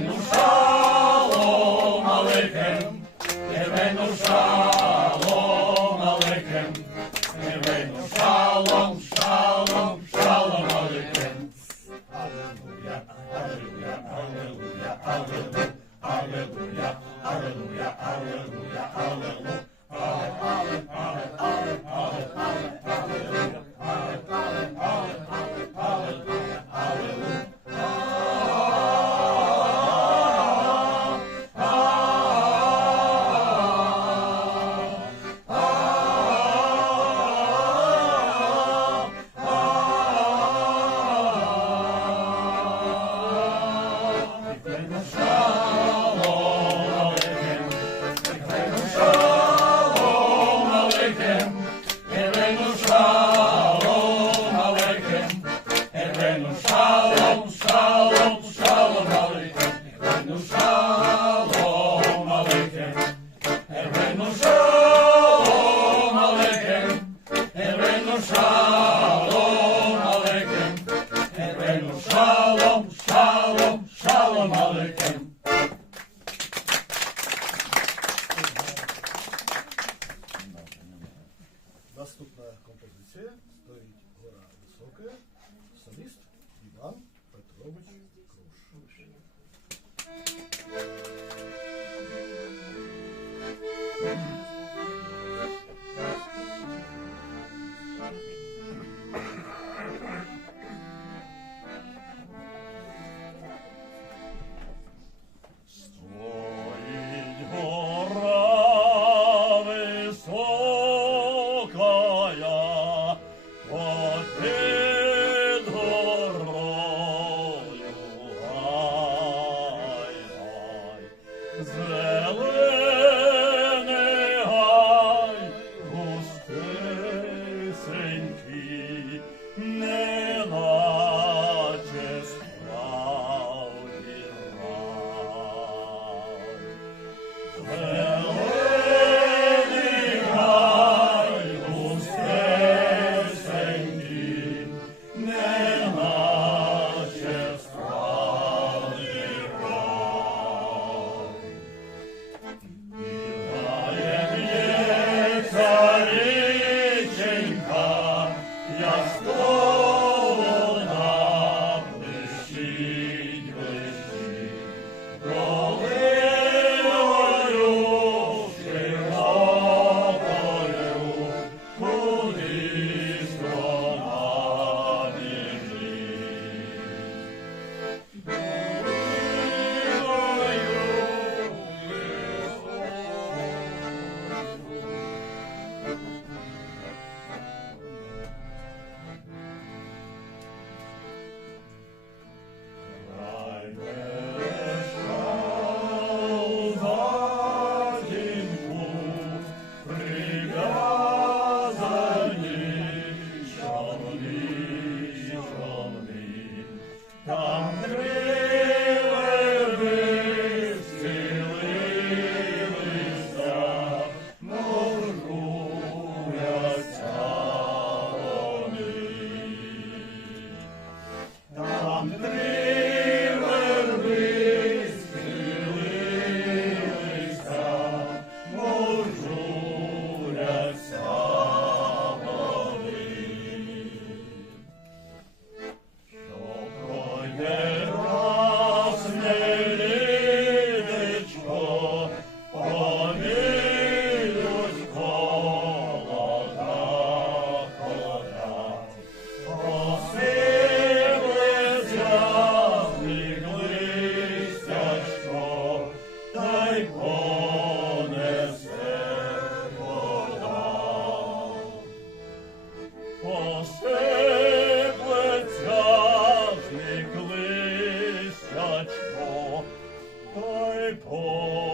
Não chora. Erenu shalom, shalom, shalom aleichem. Repose.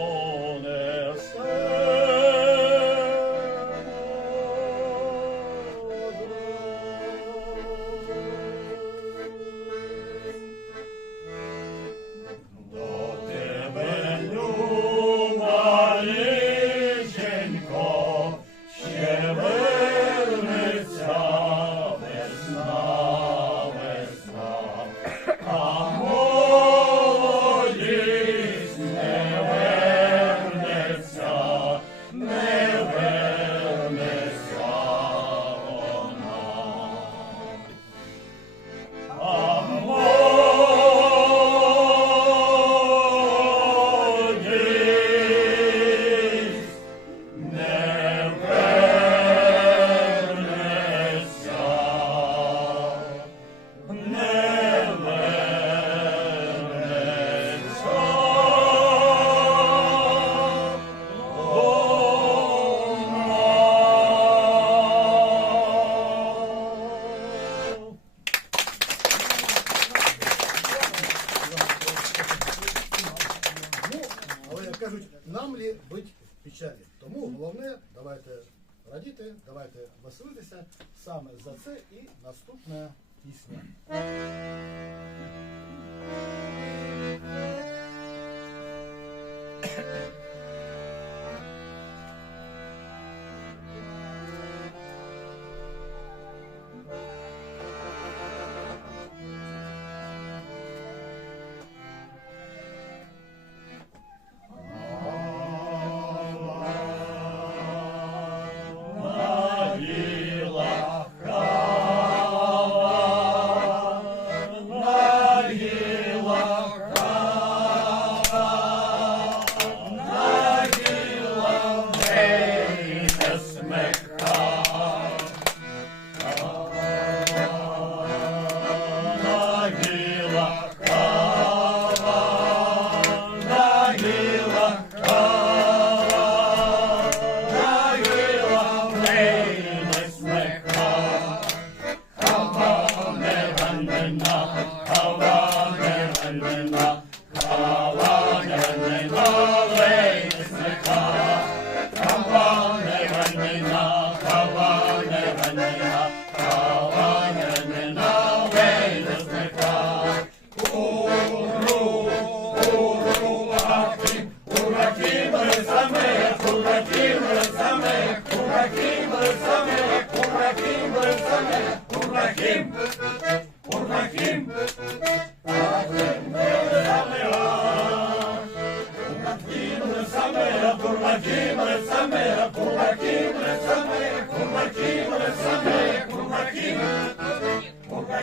кажуть, нам лі бить печалі. Тому головне, давайте радіти, давайте веселитися саме за це і наступна пісня.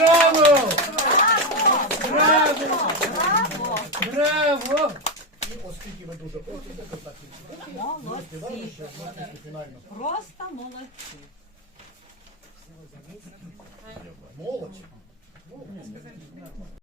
Браво! Браво! Браво! Оскільки ви дуже хочете, то так і Молодці! фінально. Просто молодці! Молодці! Молодці!